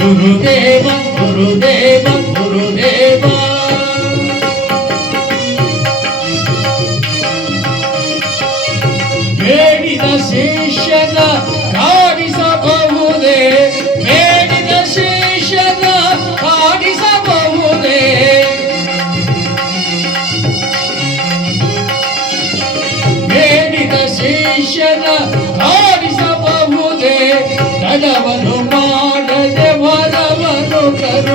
గురుదేవ గురుదేవ గురుదేవ వేడిన శిష్యన ఎవరు మాడదెవరవరు కరు